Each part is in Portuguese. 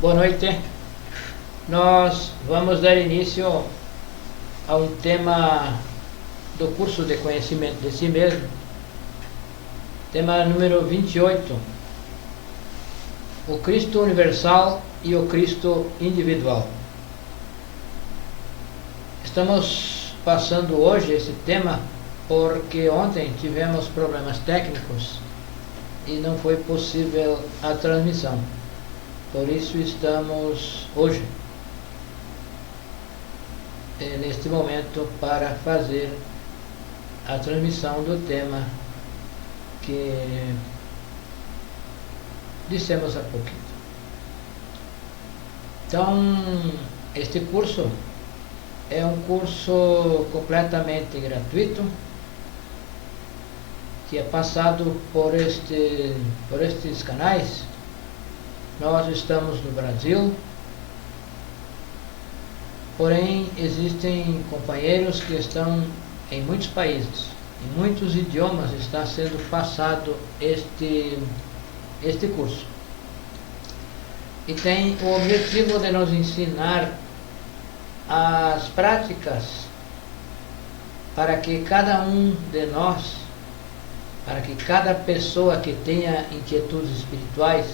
Boa noite. Nós vamos dar início a um tema do curso de conhecimento de si mesmo, tema número 28, o Cristo universal e o Cristo individual. Estamos passando hoje esse tema porque ontem tivemos problemas técnicos e não foi possível a transmissão. Por isso estamos hoje, neste momento, para fazer a transmissão do tema que dissemos há pouquinho. Então, este curso é um curso completamente gratuito, que é passado por estes canais. Nós estamos no Brasil, porém existem companheiros que estão em muitos países, em muitos idiomas está sendo passado este curso. E tem o objetivo de nos ensinar as práticas para que cada um de nós, para que cada pessoa que tenha inquietudes espirituais,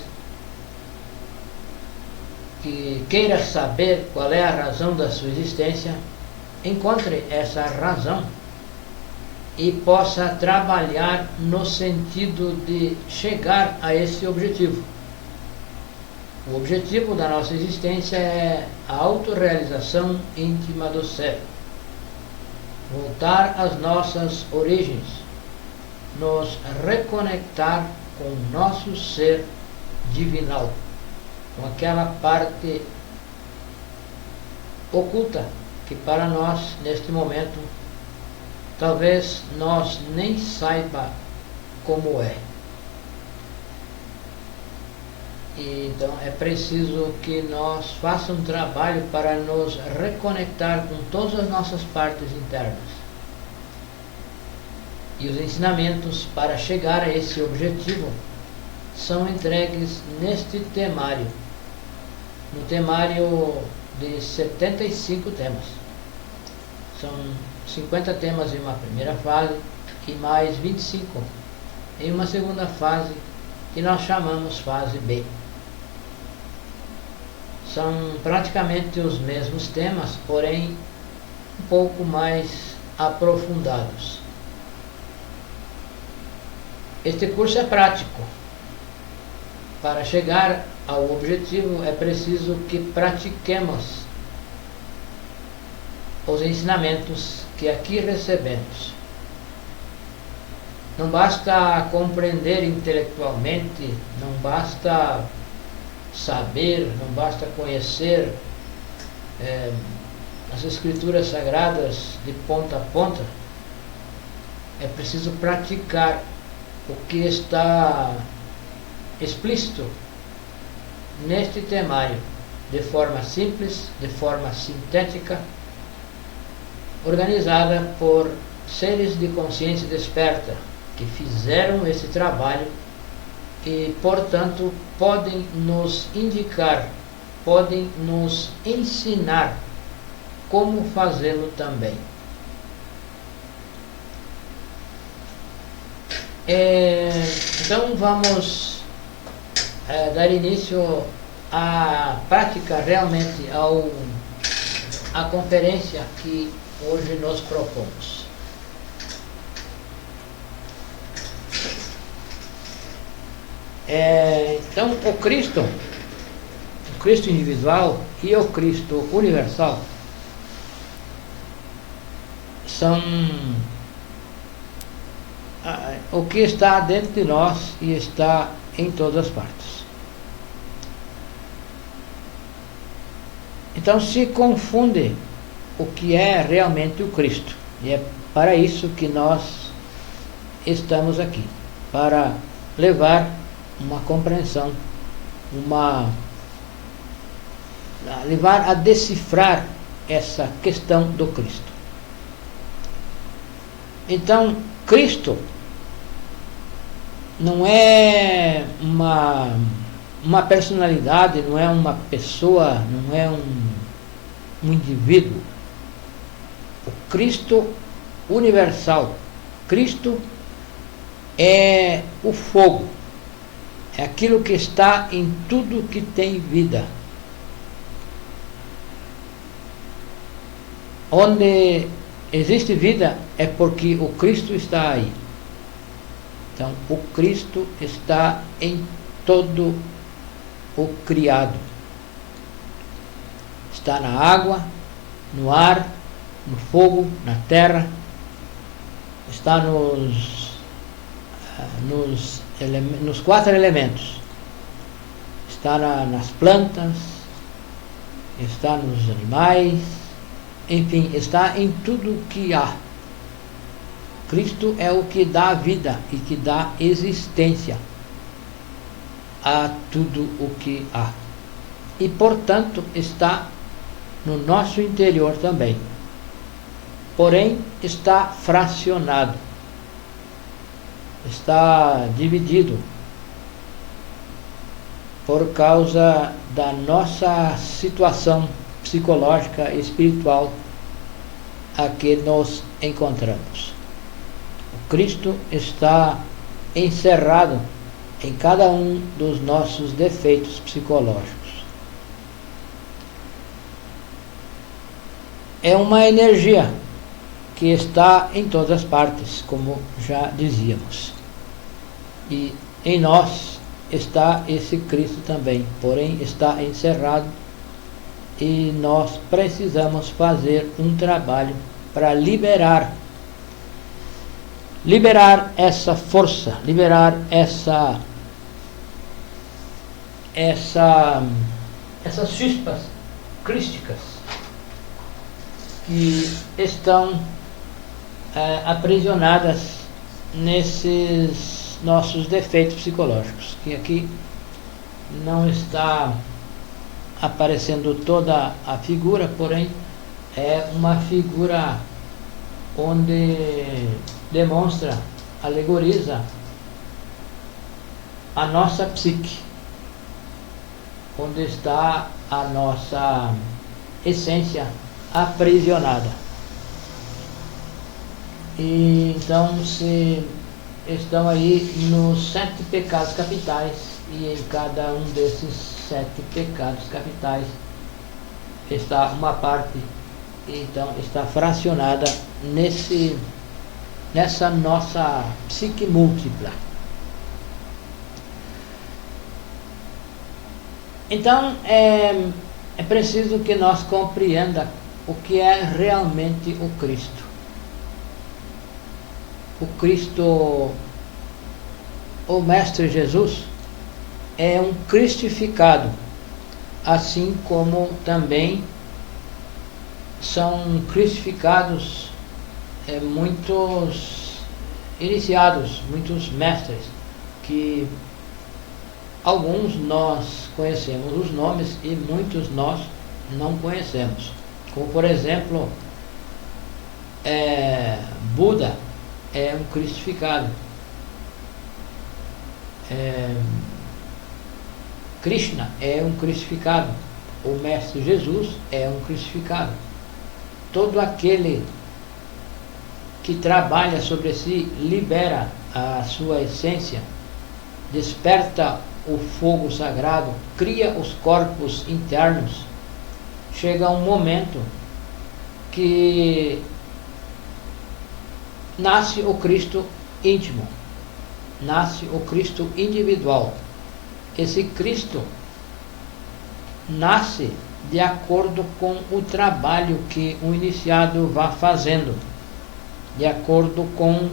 que queira saber qual é a razão da sua existência, encontre essa razão e possa trabalhar no sentido de chegar a esse objetivo. O objetivo da nossa existência é a autorrealização íntima do ser, voltar às nossas origens, nos reconectar com o nosso ser divinal, com aquela parte oculta que para nós, neste momento, talvez nós nem saiba como é. E então é preciso que nós façamos um trabalho para nos reconectar com todas as nossas partes internas. E os ensinamentos para chegar a esse objetivo são entregues neste temário, no temário de 75 temas. São 50 temas em uma primeira fase e mais 25 em uma segunda fase, que nós chamamos fase B. São praticamente os mesmos temas, porém um pouco mais aprofundados. Este curso é prático. Para chegar ao objetivo é preciso que pratiquemos os ensinamentos que aqui recebemos. Não basta compreender intelectualmente, não basta saber, não basta conhecer as escrituras sagradas de ponta a ponta. É preciso praticar o que está explícito neste temário, de forma simples, de forma sintética, organizada por seres de consciência desperta, que fizeram esse trabalho e, portanto, podem nos indicar, podem nos ensinar como fazê-lo também. Então vamos dar início à prática, realmente à conferência que hoje nos propomos. Então o Cristo individual e o Cristo universal são o que está dentro de nós e está em todas as partes. Então se confunde o que é realmente o Cristo, e é para isso que nós estamos aqui, para levar uma compreensão, levar a decifrar essa questão do Cristo. Então, Cristo não é uma personalidade, não é uma pessoa, não é um indivíduo. O Cristo universal, Cristo é o fogo, é aquilo que está em tudo que tem vida. Onde existe vida é porque o Cristo está aí. Então, o Cristo está em todo o criado. Está na água, no ar, no fogo, na terra. Está nos 4 elementos. Está nas plantas, está nos animais, enfim, está em tudo que há. Cristo é o que dá vida e que dá existência a tudo o que há. E, portanto, está no nosso interior também. Porém, está fracionado. Está dividido por causa da nossa situação psicológica e espiritual a que nos encontramos. O Cristo está encerrado em cada um dos nossos defeitos psicológicos. É uma energia que está em todas as partes, como já dizíamos. E em nós está esse Cristo também, porém está encerrado, e nós precisamos fazer um trabalho para liberar essa força, liberar essas chispas crísticas que estão aprisionadas nesses nossos defeitos psicológicos, que aqui não está aparecendo toda a figura, porém é uma figura onde demonstra, alegoriza a nossa psique, onde está a nossa essência aprisionada. E então se estão aí nos 7 pecados capitais, e em cada um desses 7 pecados capitais está uma parte, então está fracionada nessa nossa psique múltipla. Então é preciso que nós compreenda o que é realmente o Cristo. O Cristo, o Mestre Jesus, é um cristificado, assim como também são cristificados muitos iniciados, muitos mestres, que alguns nós conhecemos os nomes e muitos nós não conhecemos. Como, por exemplo, Buda é um cristificado. Krishna é um cristificado. O Mestre Jesus é um cristificado. Todo aquele que trabalha sobre si, libera a sua essência, desperta o fogo sagrado, cria os corpos internos, chega um momento que nasce o Cristo íntimo, nasce o Cristo individual. Esse Cristo nasce de acordo com o trabalho que o iniciado vai fazendo, de acordo com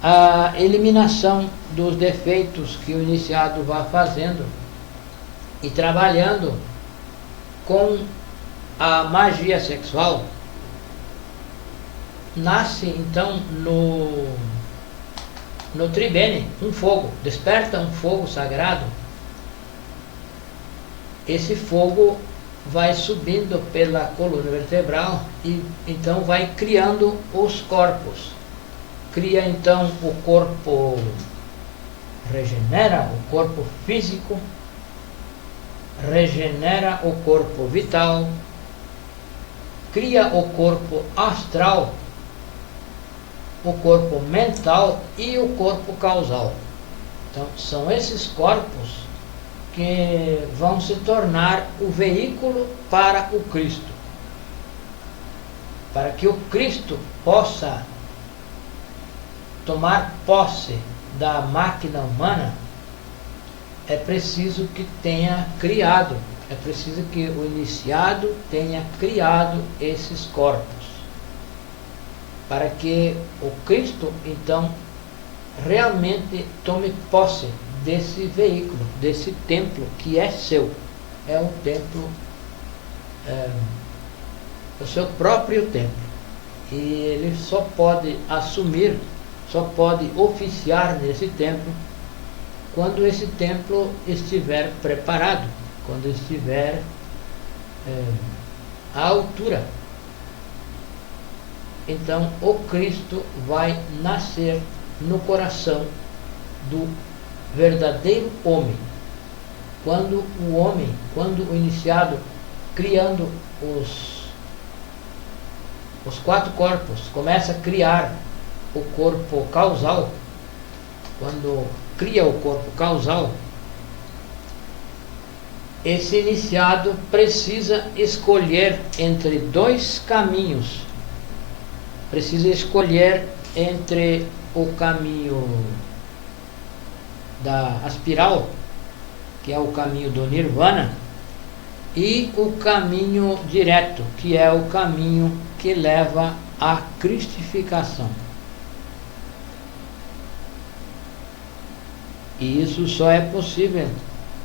a eliminação dos defeitos que o iniciado vai fazendo e trabalhando com a magia sexual. Nasce então no tribene um fogo, desperta um fogo sagrado. Esse fogo vai subindo pela coluna vertebral e então vai criando os corpos. Cria então o corpo regenera o corpo físico, regenera o corpo vital, cria o corpo astral, o corpo mental e o corpo causal. Então, são esses corpos que vão se tornar o veículo para o Cristo. Para que o Cristo possa tomar posse da máquina humana, é preciso que tenha criado, é preciso que o iniciado tenha criado esses corpos, para que o Cristo, então, realmente tome posse desse veículo, desse templo que é seu. É um templo, o seu próprio templo. E ele só pode assumir, só pode oficiar nesse templo quando esse templo estiver preparado, quando estiver à altura. Então o Cristo vai nascer no coração do verdadeiro homem. Quando o homem, quando o iniciado, criando os 4 corpos, começa a criar o corpo causal, quando cria o corpo causal, esse iniciado precisa escolher entre 2 caminhos. Precisa escolher entre o caminho da espiral, que é o caminho do Nirvana, e o caminho direto, que é o caminho que leva à cristificação. E isso só é possível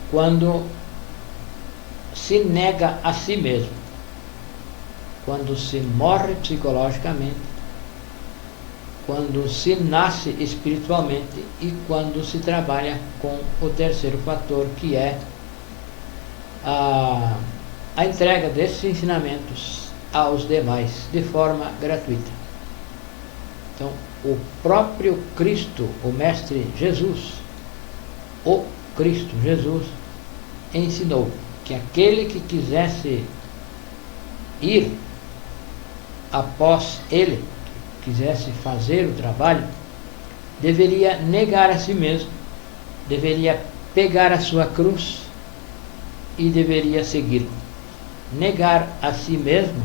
quando se nega a si mesmo, quando se morre psicologicamente, quando se nasce espiritualmente e quando se trabalha com o terceiro fator, que é a entrega desses ensinamentos aos demais de forma gratuita. Então, o próprio Cristo, o Mestre Jesus, o Cristo Jesus, ensinou que aquele que quisesse ir após ele, quisesse fazer o trabalho, deveria negar a si mesmo, deveria pegar a sua cruz e deveria segui-lo. Negar a si mesmo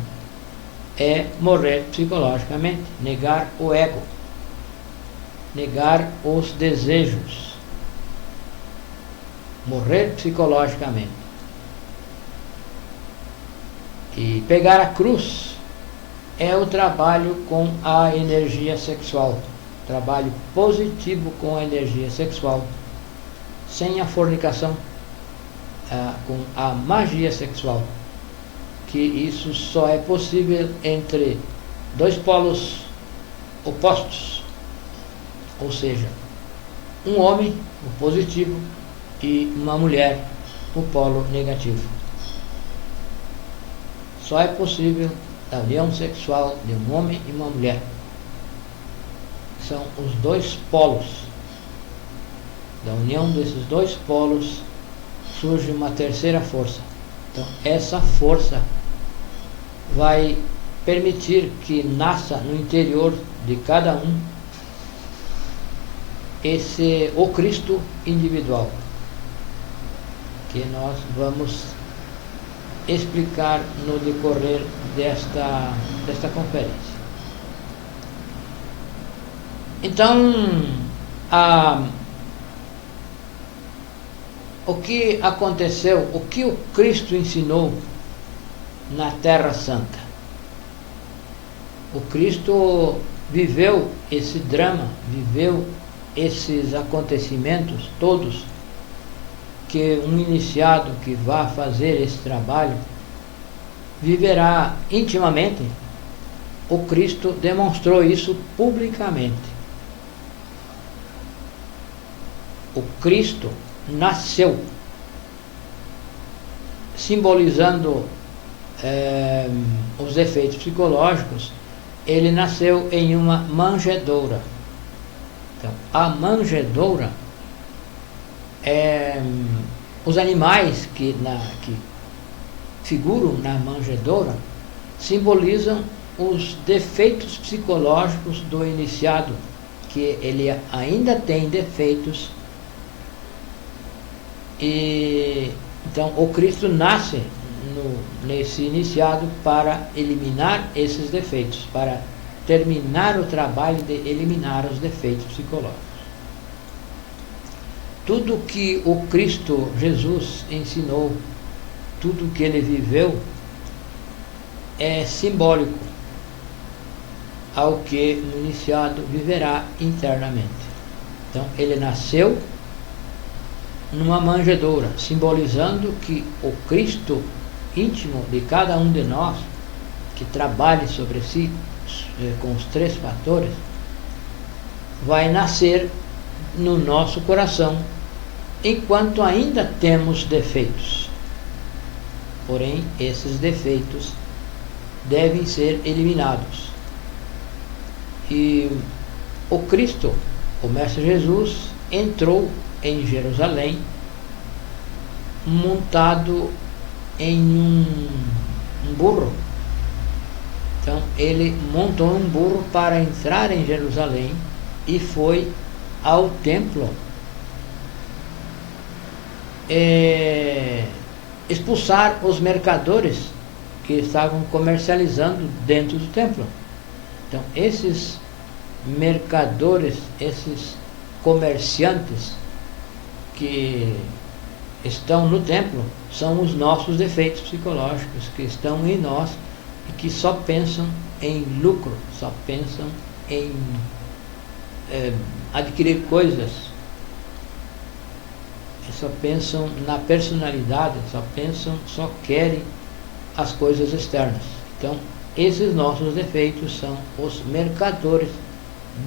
é morrer psicologicamente, negar o ego, negar os desejos, morrer psicologicamente. E pegar a cruz é o trabalho com a energia sexual, trabalho positivo com a energia sexual, sem a fornicação, com a magia sexual, que isso só é possível entre 2 polos opostos, ou seja, um homem, o positivo, e uma mulher, o polo negativo. Só é possível a união sexual de um homem e uma mulher. São os 2 polos. Da união desses 2 polos surge uma terceira força. Então, essa força vai permitir que nasça no interior de cada um o Cristo individual, que nós vamos explicar no decorrer desta conferência. Então, o que aconteceu, o que o Cristo ensinou na Terra Santa? O Cristo viveu esse drama, viveu esses acontecimentos todos, que um iniciado que vá fazer esse trabalho viverá intimamente. O Cristo demonstrou isso publicamente. O Cristo nasceu simbolizando os efeitos psicológicos. Ele nasceu em uma manjedoura. Então, a manjedoura Os animais que figuram na manjedoura simbolizam os defeitos psicológicos do iniciado, que ele ainda tem defeitos, e então o Cristo nasce nesse iniciado para eliminar esses defeitos, para terminar o trabalho de eliminar os defeitos psicológicos. Tudo que o Cristo Jesus ensinou, tudo que ele viveu, é simbólico ao que o iniciado viverá internamente. Então, ele nasceu numa manjedoura, simbolizando que o Cristo íntimo de cada um de nós, que trabalhe sobre si com os 3 fatores, vai nascer no nosso coração, enquanto ainda temos defeitos. Porém, esses defeitos devem ser eliminados. E o Cristo, o Mestre Jesus, entrou em Jerusalém montado em um burro. Então ele montou um burro para entrar em Jerusalém e foi ao templo expulsar os mercadores que estavam comercializando dentro do templo. Então esses mercadores, esses comerciantes que estão no templo, são os nossos defeitos psicológicos que estão em nós e que só pensam em lucro, só pensam em adquirir coisas, só pensam na personalidade, só querem as coisas externas. Então, esses nossos defeitos são os mercadores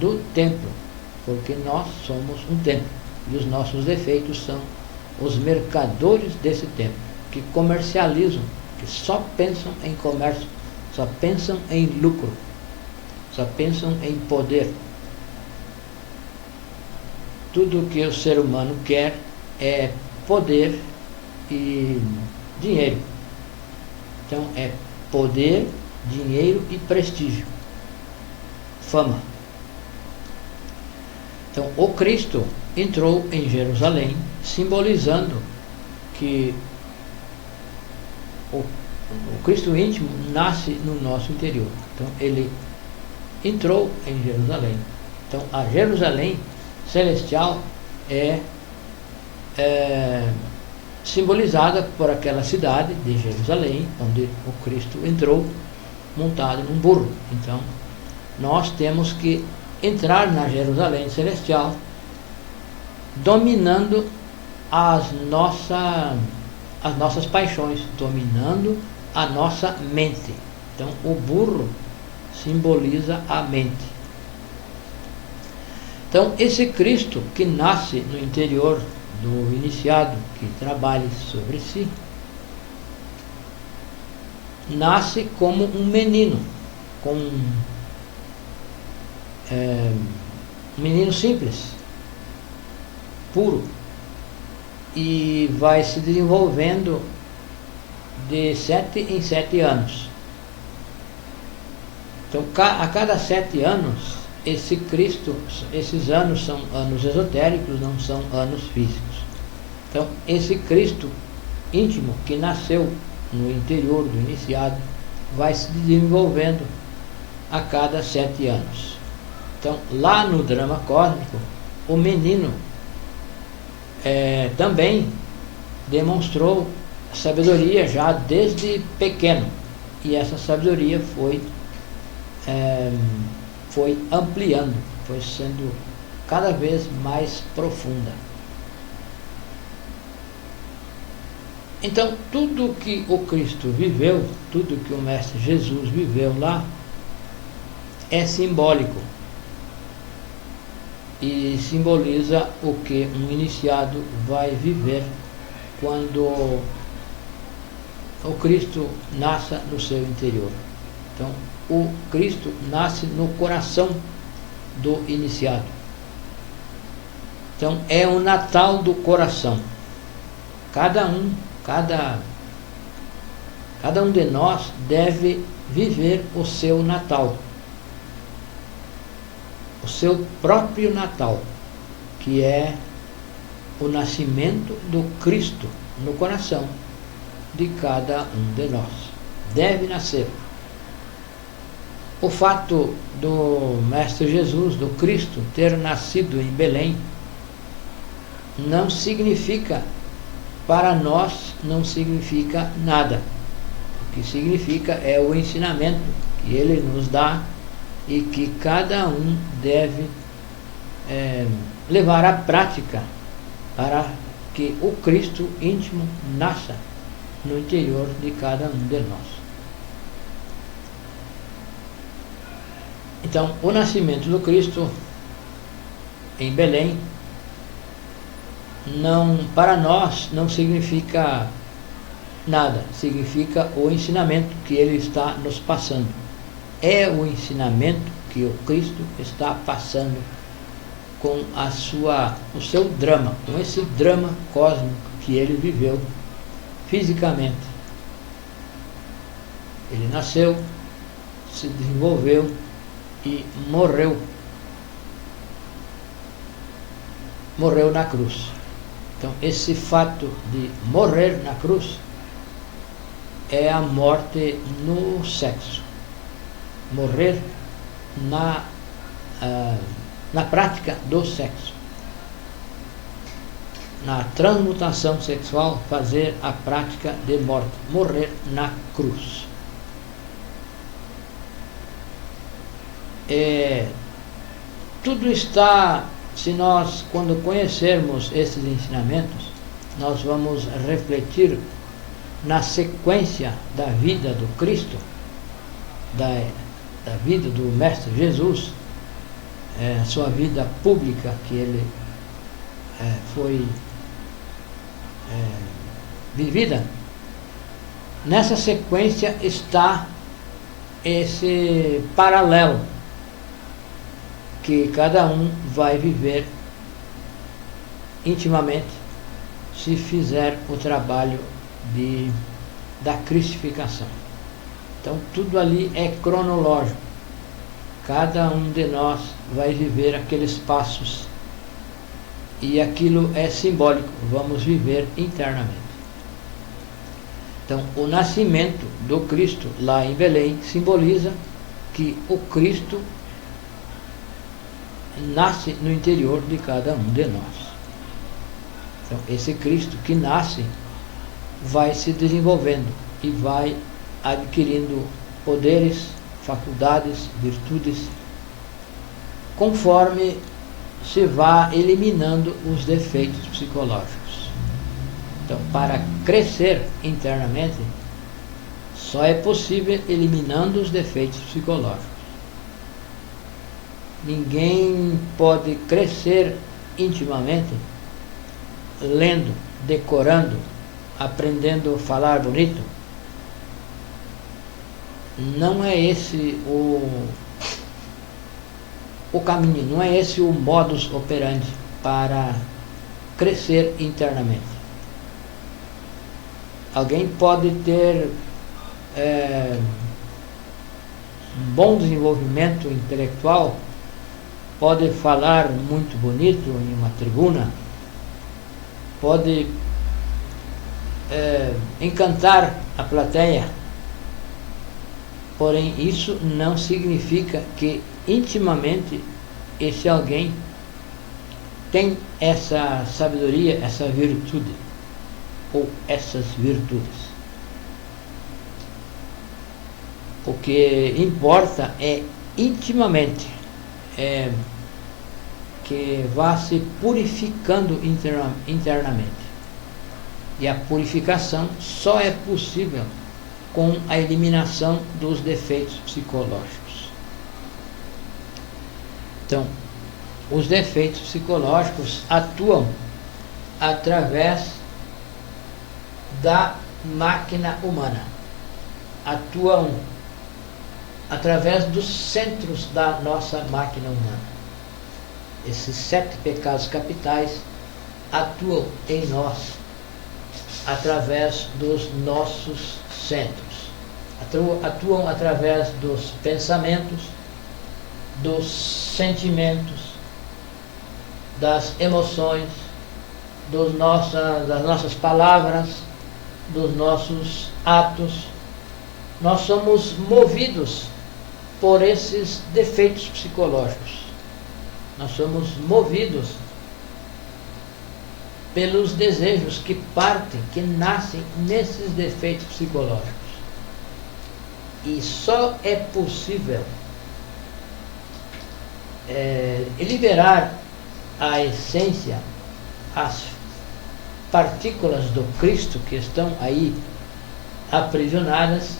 do templo, porque nós somos um templo e os nossos defeitos são os mercadores desse templo, que comercializam, que só pensam em comércio, só pensam em lucro, só pensam em poder. Tudo que o ser humano quer é poder e dinheiro. Então é poder, dinheiro e prestígio, fama. Então o Cristo entrou em Jerusalém, simbolizando que o Cristo íntimo nasce no nosso interior. Então ele entrou em Jerusalém. Então a Jerusalém celestial é simbolizada por aquela cidade de Jerusalém, onde o Cristo entrou montado num burro. Então nós temos que entrar na Jerusalém celestial dominando as nossas paixões, dominando a nossa mente. Então o burro simboliza a mente. Então esse Cristo que nasce no interior do iniciado, que trabalha sobre si, nasce como um menino, um menino simples, puro, e vai se desenvolvendo de 7 em 7 anos. Então a cada 7 anos, esse Cristo, esses anos são anos esotéricos, não são anos físicos. Então esse Cristo íntimo que nasceu no interior do iniciado vai se desenvolvendo a cada 7 anos. Então lá no drama cósmico, o menino também demonstrou sabedoria já desde pequeno, e essa sabedoria foi ampliando, foi sendo cada vez mais profunda. Então tudo que o Cristo viveu, tudo que o Mestre Jesus viveu lá, é simbólico e simboliza o que um iniciado vai viver quando o Cristo nasça no seu interior. Então o Cristo nasce no coração do iniciado. Então é o Natal do coração. Cada um de nós deve viver o seu Natal, o seu próprio Natal, que é o nascimento do Cristo no coração de cada um de nós. Deve nascer. O fato do Mestre Jesus, do Cristo, ter nascido em Belém, não significa, para nós, não significa nada. O que significa é o ensinamento que Ele nos dá e que cada um deve levar à prática para que o Cristo íntimo nasça no interior de cada um de nós. Então, o nascimento do Cristo em Belém, para nós, não significa nada, significa o ensinamento que Ele está nos passando. É o ensinamento que o Cristo está passando com o seu drama, com esse drama cósmico que Ele viveu fisicamente. Ele nasceu, se desenvolveu e morreu na cruz. Então, esse fato de morrer na cruz é a morte no sexo. Morrer na prática do sexo. Na transmutação sexual, fazer a prática de morte. Morrer na cruz. Tudo está, se nós, quando conhecermos esses ensinamentos, nós vamos refletir na sequência da vida do Cristo, da vida do Mestre Jesus, a sua vida pública que ele foi vivida. Nessa sequência está esse paralelo que cada um vai viver intimamente se fizer o trabalho da cristificação. Então tudo ali é cronológico. Cada um de nós vai viver aqueles passos e aquilo é simbólico, vamos viver internamente. Então o nascimento do Cristo lá em Belém simboliza que o Cristo nasce no interior de cada um de nós. Então esse Cristo que nasce vai se desenvolvendo e vai adquirindo poderes, faculdades, virtudes, conforme se vá eliminando os defeitos psicológicos. Então, para crescer internamente, só é possível eliminando os defeitos psicológicos. Ninguém pode crescer intimamente lendo, decorando, aprendendo a falar bonito. Não é esse o caminho, não é esse o modus operandi para crescer internamente. Alguém pode ter um bom desenvolvimento intelectual, pode falar muito bonito em uma tribuna, pode encantar a plateia, porém isso não significa que intimamente esse alguém tem essa sabedoria, essa virtude ou essas virtudes. O que importa é intimamente que vá se purificando internamente. E a purificação só é possível com a eliminação dos defeitos psicológicos. Então, os defeitos psicológicos atuam através da máquina humana, atuam através dos centros da nossa máquina humana. esses 7 pecados capitais atuam em nós através dos nossos centros. Atuam através dos pensamentos, dos sentimentos, das emoções, das nossas palavras, dos nossos atos. Nós somos movidos por esses defeitos psicológicos. Nós somos movidos pelos desejos que partem, que nascem nesses defeitos psicológicos. E só é possível liberar a essência, as partículas do Cristo que estão aí aprisionadas,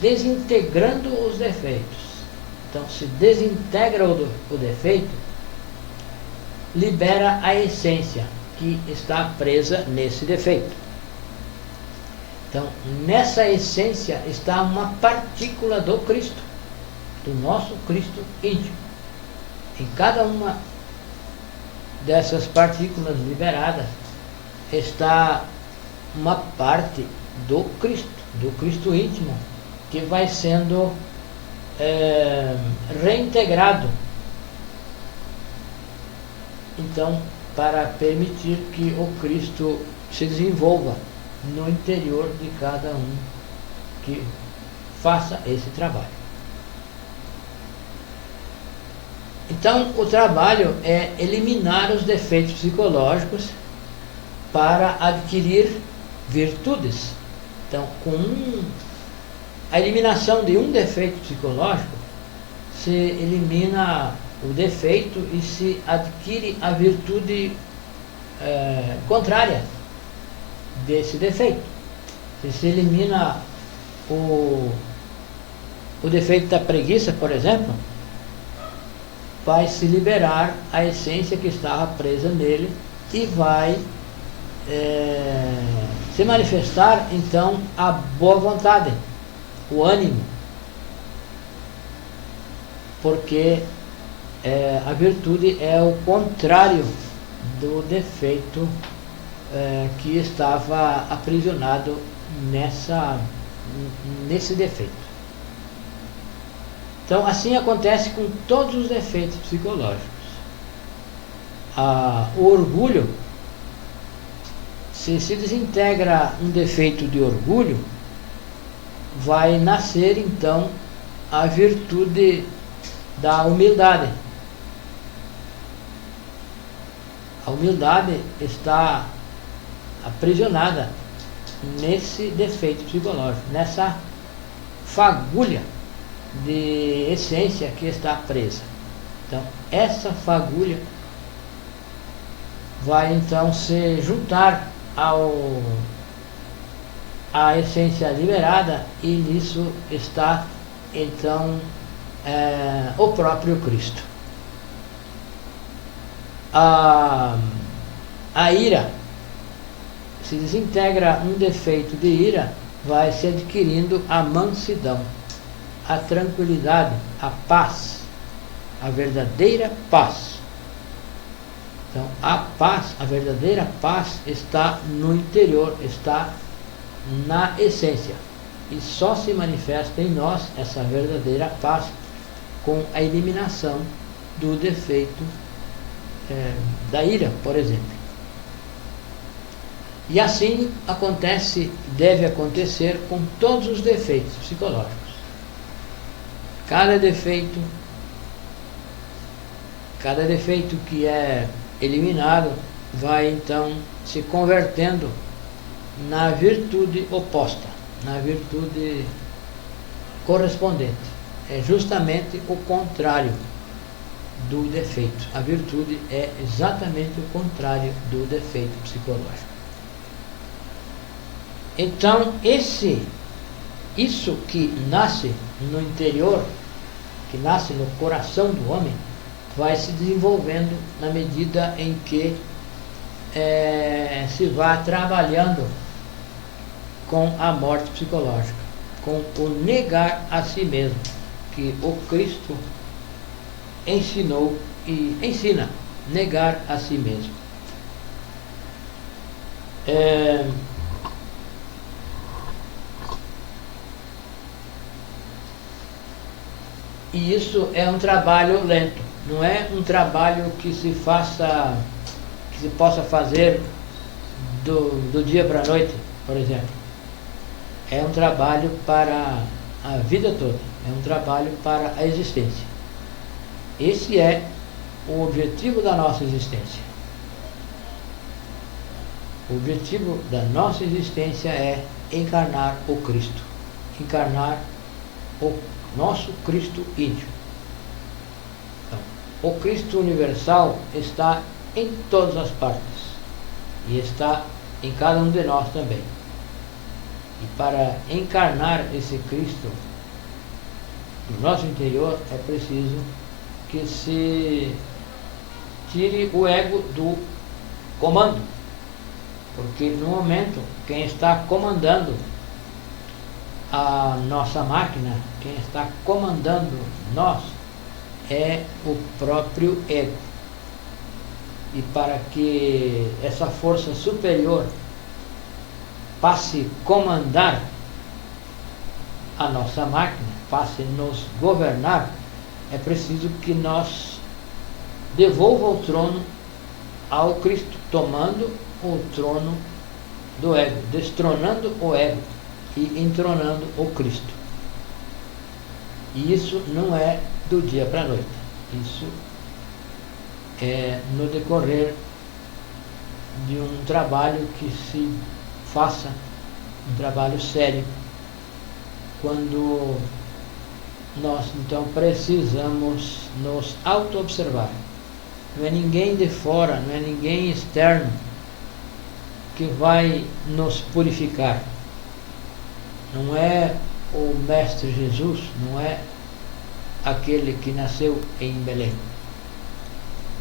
desintegrando os defeitos. Então, se desintegra o defeito, libera a essência que está presa nesse defeito. Então, nessa essência está uma partícula do Cristo, do nosso Cristo íntimo. Em cada uma dessas partículas liberadas está uma parte do Cristo íntimo, que vai sendo reintegrado. Então, para permitir que o Cristo se desenvolva no interior de cada um que faça esse trabalho. Então, o trabalho é eliminar os defeitos psicológicos para adquirir virtudes. Então, com a eliminação de um defeito psicológico, se elimina o defeito e se adquire a virtude contrária desse defeito. Se elimina o defeito da preguiça, por exemplo, vai se liberar a essência que estava presa nele e vai se manifestar então a boa vontade, o ânimo, porque a virtude é o contrário do defeito que estava aprisionado nesse defeito. Então, assim acontece com todos os defeitos psicológicos. O orgulho, se desintegra um defeito de orgulho, vai nascer então a virtude da humildade. A humildade está aprisionada nesse defeito psicológico, nessa fagulha de essência que está presa. Então, essa fagulha vai então se juntar à essência liberada, e nisso está então o próprio Cristo. A ira, se desintegra um defeito de ira, vai se adquirindo a mansidão, a tranquilidade, a paz, a verdadeira paz. Então, a paz, a verdadeira paz está no interior, está na essência, e só se manifesta em nós essa verdadeira paz com a eliminação do defeito da ira, por exemplo. E assim deve acontecer com todos os defeitos psicológicos. Cada defeito que é eliminado vai então se convertendo na virtude oposta, na virtude correspondente. É justamente o contrário do defeito. A virtude é exatamente o contrário do defeito psicológico. Então, isso que nasce no interior, que nasce no coração do homem, vai se desenvolvendo na medida em que se vai trabalhando com a morte psicológica, com o negar a si mesmo, que o Cristo ensinou e ensina negar a si mesmo. E isso é um trabalho lento, não é um trabalho que se possa fazer do dia para a noite, por exemplo. É um trabalho para a vida toda, é um trabalho para a existência. Esse é o objetivo da nossa existência. O objetivo da nossa existência é encarnar o Cristo, encarnar o nosso Cristo íntimo. Então, o Cristo universal está em todas as partes e está em cada um de nós também. E para encarnar esse Cristo no nosso interior é preciso que se tire o ego do comando, porque no momento quem está comandando a nossa máquina, quem está comandando nós é o próprio ego. E para que essa força superior passe a comandar a nossa máquina, passe a nos governar, é preciso que nós devolva o trono ao Cristo, tomando o trono do ego, destronando o ego e entronando o Cristo. E isso não é do dia para a noite, isso é no decorrer de um trabalho que se faça, um trabalho sério, quando nós então precisamos nos auto-observar. Não é ninguém de fora, não é ninguém externo que vai nos purificar. Não é o Mestre Jesus, não é aquele que nasceu em Belém.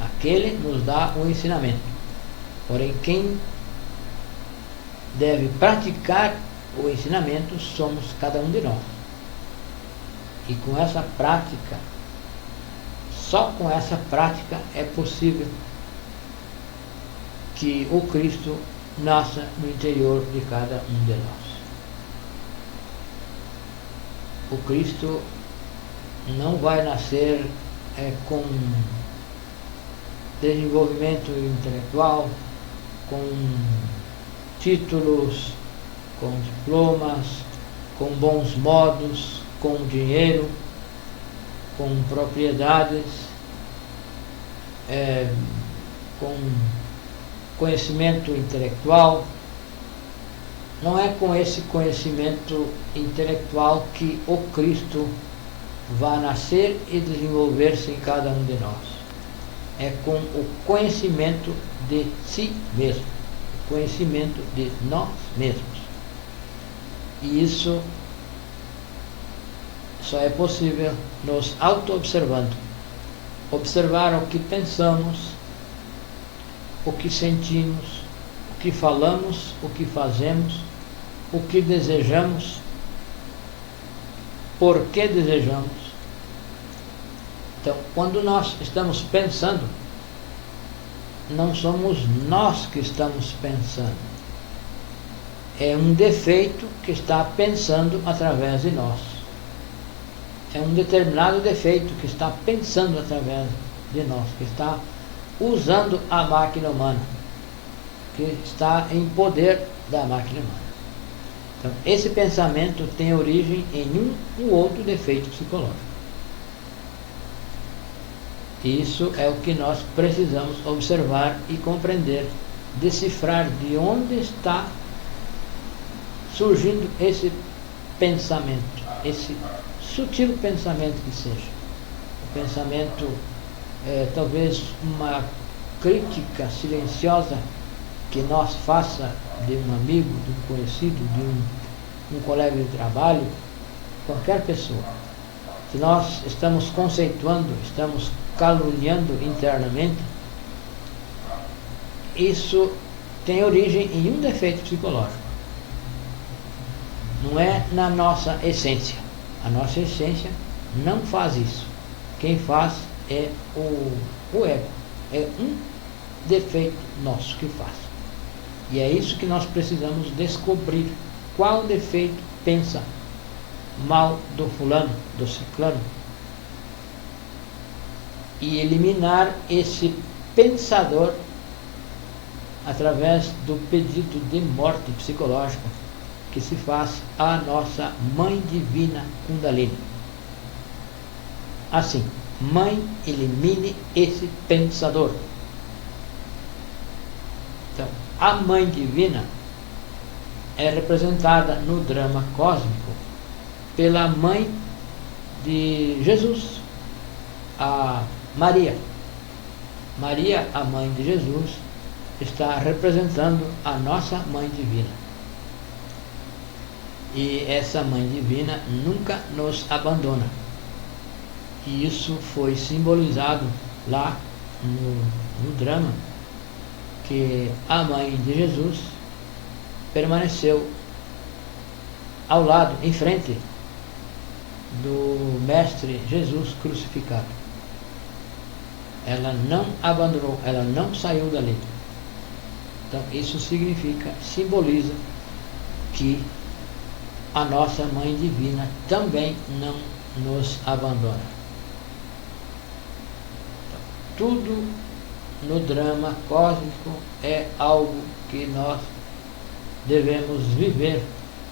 Aquele nos dá um ensinamento. Porém, quem deve praticar o ensinamento somos cada um de nós. E com essa prática, só com essa prática é possível que o Cristo nasça no interior de cada um de nós. O Cristo não vai nascer com desenvolvimento intelectual, com títulos, com diplomas, com bons modos, com dinheiro, com propriedades, com conhecimento intelectual. Não é com esse conhecimento intelectual que o Cristo vai nascer e desenvolver-se em cada um de nós. É com o conhecimento de si mesmo, o conhecimento de nós mesmos. E isso só é possível nos auto-observando. Observar o que pensamos, o que sentimos, o que falamos, o que fazemos, o que desejamos, por que desejamos. Então, quando nós estamos pensando, não somos nós que estamos pensando. É um defeito que está pensando através de nós. É um determinado defeito que está pensando através de nós, que está usando a máquina humana, que está em poder da máquina humana. Então, esse pensamento tem origem em um ou outro defeito psicológico. Isso é o que nós precisamos observar e compreender, decifrar de onde está surgindo esse pensamento, esse sutil pensamento que seja. O pensamento talvez uma crítica silenciosa que nós faça de um amigo, de um conhecido, de um colega de trabalho, qualquer pessoa. Se nós estamos conceituando, estamos caluniando internamente, isso tem origem em um defeito psicológico. Não é na nossa essência. A nossa essência não faz isso. Quem faz é o ego, é um defeito nosso que faz. E é isso que nós precisamos descobrir. Qual defeito pensa mal do fulano, do ciclano, e eliminar esse pensador através do pedido de morte psicológica que se faz à nossa Mãe Divina Kundalini. Assim, Mãe, elimine esse pensador. Então, a Mãe Divina é representada no drama cósmico pela Mãe de Jesus, a Maria. Maria, a Mãe de Jesus, está representando a nossa Mãe Divina. E essa Mãe Divina nunca nos abandona. E isso foi simbolizado lá no drama, que a Mãe de Jesus permaneceu ao lado, em frente do Mestre Jesus crucificado. Ela não abandonou, ela não saiu dali. Então isso significa, simboliza que a nossa Mãe Divina também não nos abandona. Então, tudo no drama cósmico é algo que nós devemos viver,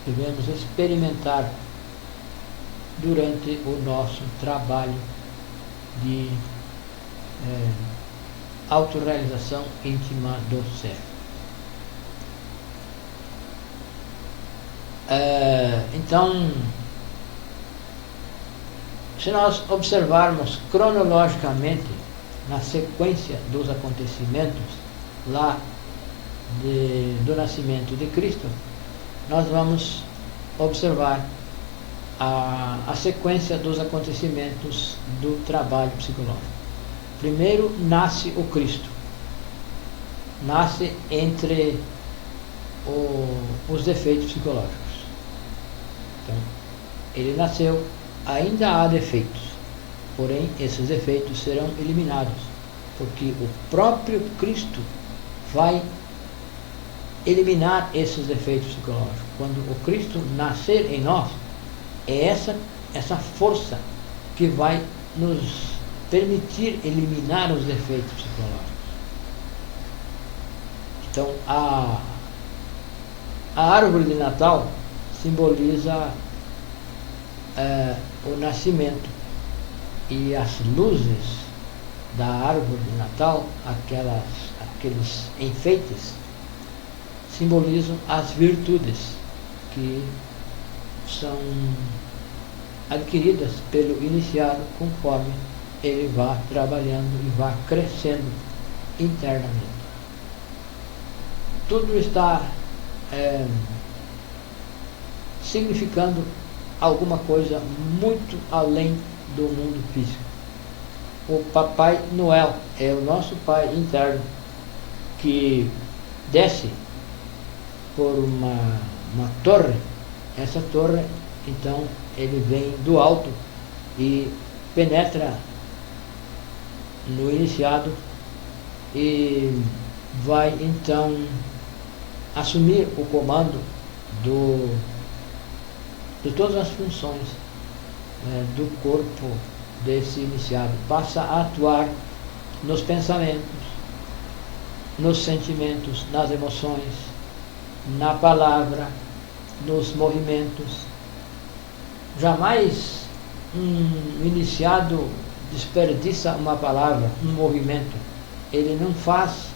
devemos experimentar durante o nosso trabalho de autorrealização íntima do ser. Então, se nós observarmos cronologicamente na sequência dos acontecimentos lá do nascimento de Cristo, nós vamos observar a sequência dos acontecimentos do trabalho psicológico. Primeiro nasce o Cristo, nasce entre os defeitos psicológicos. Então, ele nasceu, ainda há defeitos, porém esses defeitos serão eliminados, porque o próprio Cristo vai eliminar esses defeitos psicológicos. Quando o Cristo nascer em nós, é essa força que vai nos permitir eliminar os defeitos psicológicos. Então, a árvore de Natal simboliza o nascimento, e as luzes da árvore de Natal, aqueles enfeites, simbolizam as virtudes que são adquiridas pelo iniciado conforme ele vá trabalhando e vá crescendo internamente. Tudo está significando alguma coisa muito além do mundo físico. O Papai Noel é o nosso Pai interno, que desce por uma torre. Essa torre, então, ele vem do alto e penetra no iniciado e vai então assumir o comando de todas as funções do corpo desse iniciado. Passa a atuar nos pensamentos, nos sentimentos, nas emoções, na palavra, nos movimentos. Jamais um iniciado desperdiça uma palavra, um movimento. Ele não faz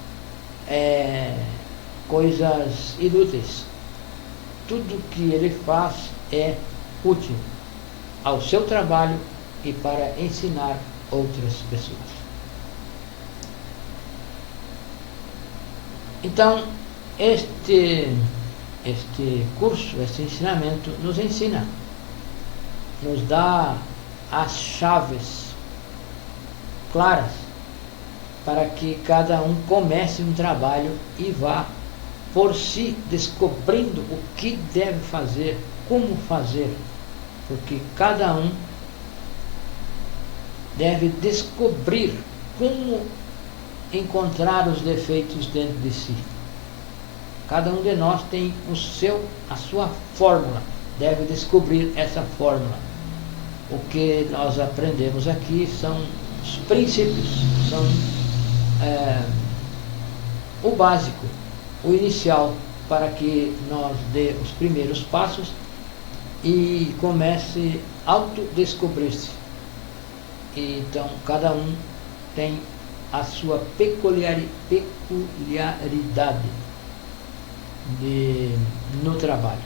coisas inúteis. Tudo que ele faz é útil ao seu trabalho e para ensinar outras pessoas. Então, este curso, este ensinamento nos ensina, nos dá as chaves claras para que cada um comece um trabalho e vá por si descobrindo o que deve fazer, como fazer, porque cada um deve descobrir como encontrar os defeitos dentro de si. Cada um de nós tem a sua fórmula, deve descobrir essa fórmula. O que nós aprendemos aqui são os princípios, são o básico, o inicial, para que nós dê os primeiros passos e comece a autodescobrir-se. Então, cada um tem a sua peculiaridade no trabalho.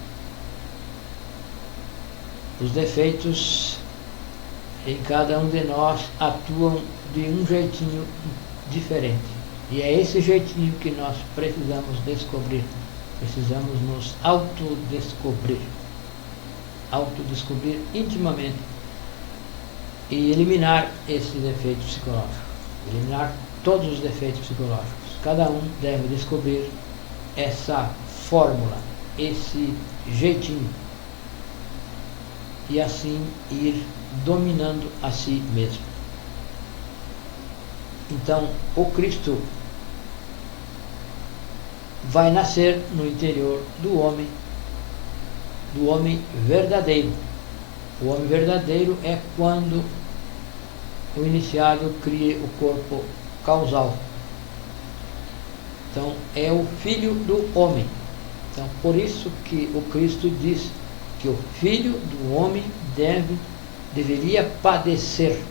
Os defeitos em cada um de nós atuam de um jeitinho diferente. E é esse jeitinho que nós precisamos descobrir. Precisamos nos autodescobrir intimamente e eliminar esse defeito psicológico, eliminar todos os defeitos psicológicos. Cada um deve descobrir essa fórmula, esse jeitinho, e assim ir dominando a si mesmo. Então, o Cristo vai nascer no interior do homem verdadeiro. O homem verdadeiro é quando o iniciado cria o corpo causal. Então, é o Filho do homem. Então, por isso que o Cristo diz que o Filho do homem deveria padecer.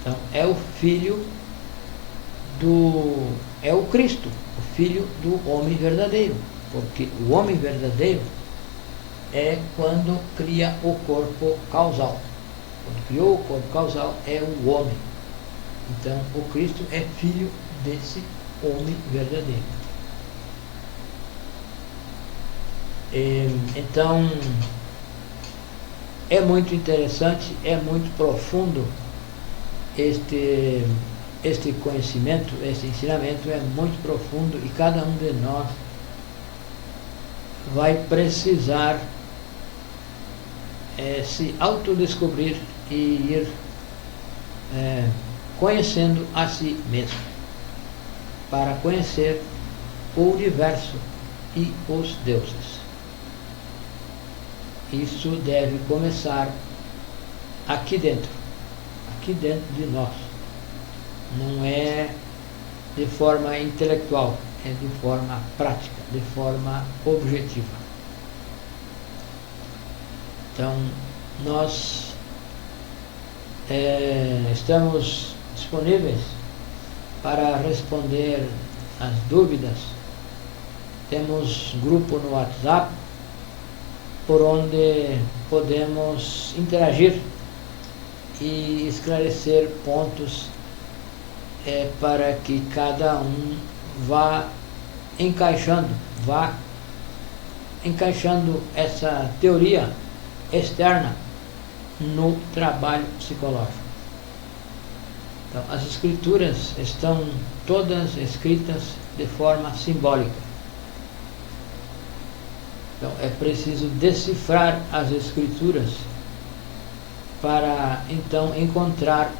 Então, é o Cristo, o Filho do homem verdadeiro. Porque o homem verdadeiro é quando cria o corpo causal. Quando criou o corpo causal é o homem. Então, o Cristo é filho desse homem verdadeiro. Então, é muito interessante, é muito profundo este conhecimento, este ensinamento é muito profundo, e cada um de nós vai precisar se autodescobrir e ir conhecendo a si mesmo, para conhecer o universo e os deuses. Isso deve começar aqui dentro de nós. Não é de forma intelectual, é de forma prática, de forma objetiva. Então, nós estamos disponíveis para responder as dúvidas. Temos grupo no WhatsApp, por onde podemos interagir e esclarecer pontos para que cada um vá encaixando essa teoria externa no trabalho psicológico. Então, as escrituras estão todas escritas de forma simbólica. Então, é preciso decifrar as escrituras para então encontrar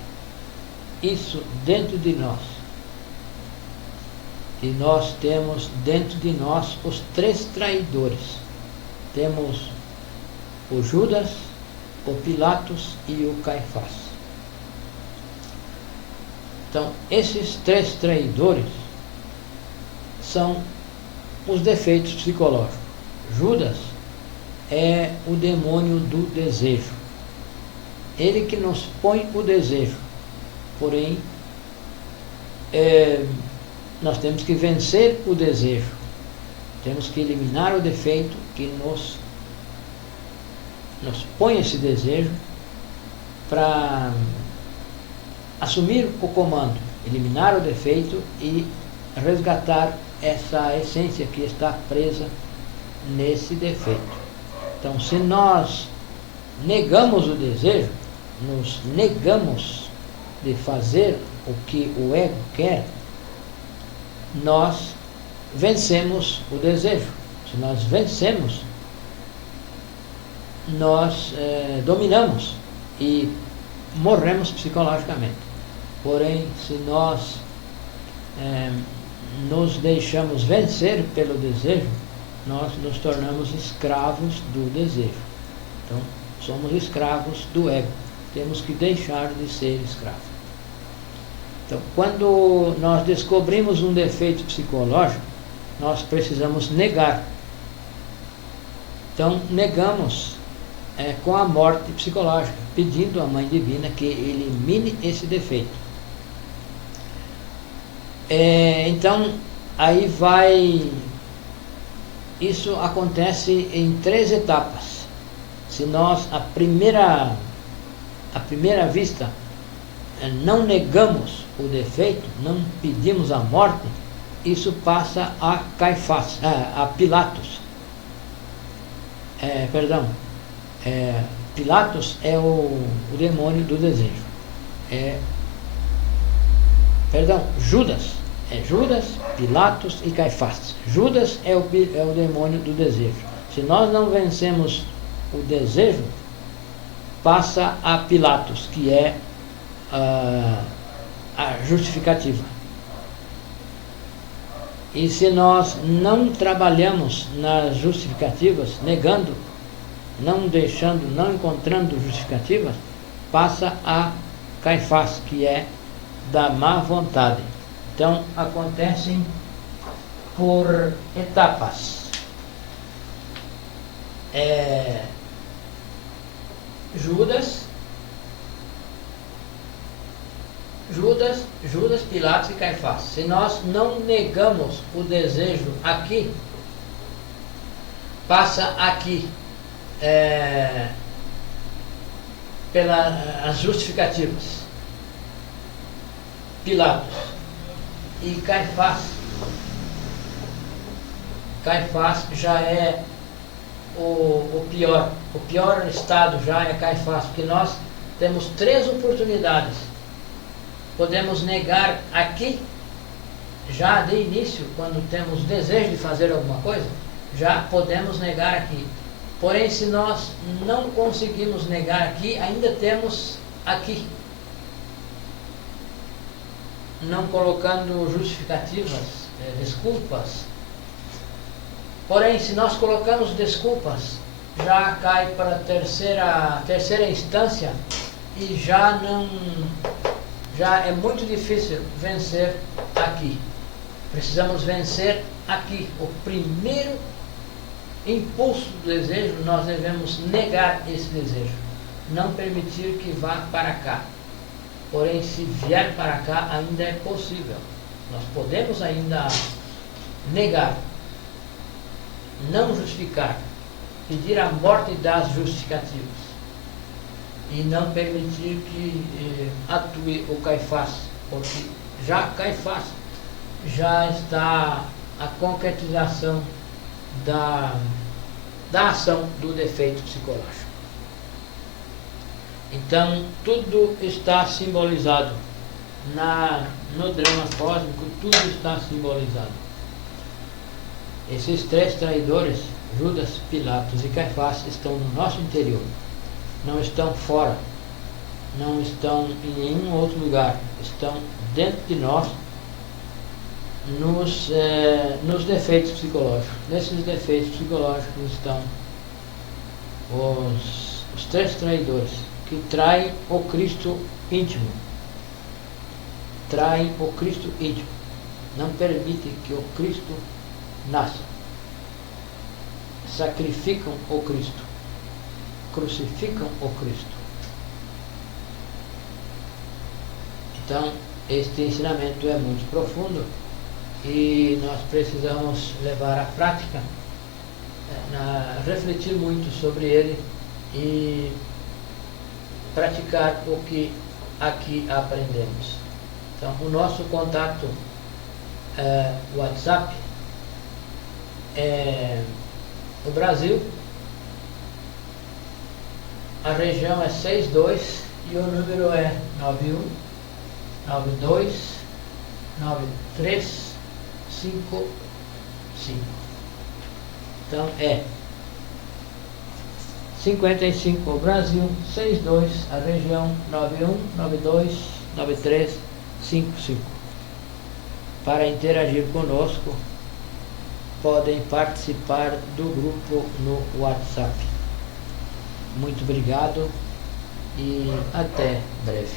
isso dentro de nós. E nós temos dentro de nós os 3 traidores. Temos o Judas, o Pilatos e o Caifás. Então, esses 3 traidores são os defeitos psicológicos. Judas é o demônio do desejo. Ele que nos põe o desejo. Porém, nós temos que vencer o desejo. Temos que eliminar o defeito que nos põe esse desejo, para assumir o comando, eliminar o defeito e resgatar essa essência que está presa nesse defeito. Então, se nós negamos o desejo, nos negamos de fazer o que o ego quer, nós vencemos o desejo. Se nós vencemos, nós dominamos e morremos psicologicamente. Porém, se nós nos deixamos vencer pelo desejo, nós nos tornamos escravos do desejo. Então, somos escravos do ego. Temos que deixar de ser escravos. Então, quando nós descobrimos um defeito psicológico, nós precisamos negar. Então, negamos com a morte psicológica, pedindo à Mãe Divina que elimine esse defeito. Então, aí vai... Isso acontece em 3 etapas. Se nós, à primeira vista, não negamos o defeito, não pedimos a morte, isso passa a Caifás, a Pilatos. Pilatos é o demônio do desejo. Judas. Judas, Pilatos e Caifás. Judas é o demônio do desejo. Se nós não vencemos o desejo, passa a Pilatos, que é a justificativa. E se nós não trabalhamos nas justificativas, negando, não deixando, não encontrando justificativas, passa a Caifás, que é da má vontade. Então, acontecem por etapas. Judas, Pilatos e Caifás. Se nós não negamos o desejo aqui, passa aqui pelas justificativas. Pilatos e Caifás. Caifás já é o pior estado, já é Caifás, porque nós temos 3 oportunidades. Podemos negar aqui, já de início, quando temos desejo de fazer alguma coisa, já podemos negar aqui. Porém, se nós não conseguimos negar aqui, ainda temos aqui, não colocando justificativas, desculpas. Porém, se nós colocamos desculpas, já cai para a terceira instância e já é muito difícil vencer aqui. Precisamos vencer aqui. O primeiro impulso do desejo, nós devemos negar esse desejo, não permitir que vá para cá. Porém, se vier para cá, ainda é possível. Nós podemos ainda negar, não justificar, pedir a morte das justificativas e não permitir que atue o Caifás, porque já Caifás já está a concretização da ação do defeito psicológico. Então, tudo está simbolizado no drama cósmico, tudo está simbolizado. Esses 3 traidores, Judas, Pilatos e Caifás, estão no nosso interior, não estão fora, não estão em nenhum outro lugar, estão dentro de nós, nos defeitos psicológicos. Nesses defeitos psicológicos estão os 3 traidores, que traem o Cristo íntimo. Traem o Cristo íntimo. Não permitem que o Cristo nasça. Sacrificam o Cristo. Crucificam o Cristo. Então, este ensinamento é muito profundo e nós precisamos levar à prática, refletir muito sobre ele e praticar o que aqui aprendemos. Então, o nosso contato WhatsApp é o Brasil, a região é 62 e o número é 91 92 93 55. Então é 55 o Brasil, 62 a região, 91 92 93 55. Para interagir conosco, podem participar do grupo no WhatsApp. Muito obrigado e até breve.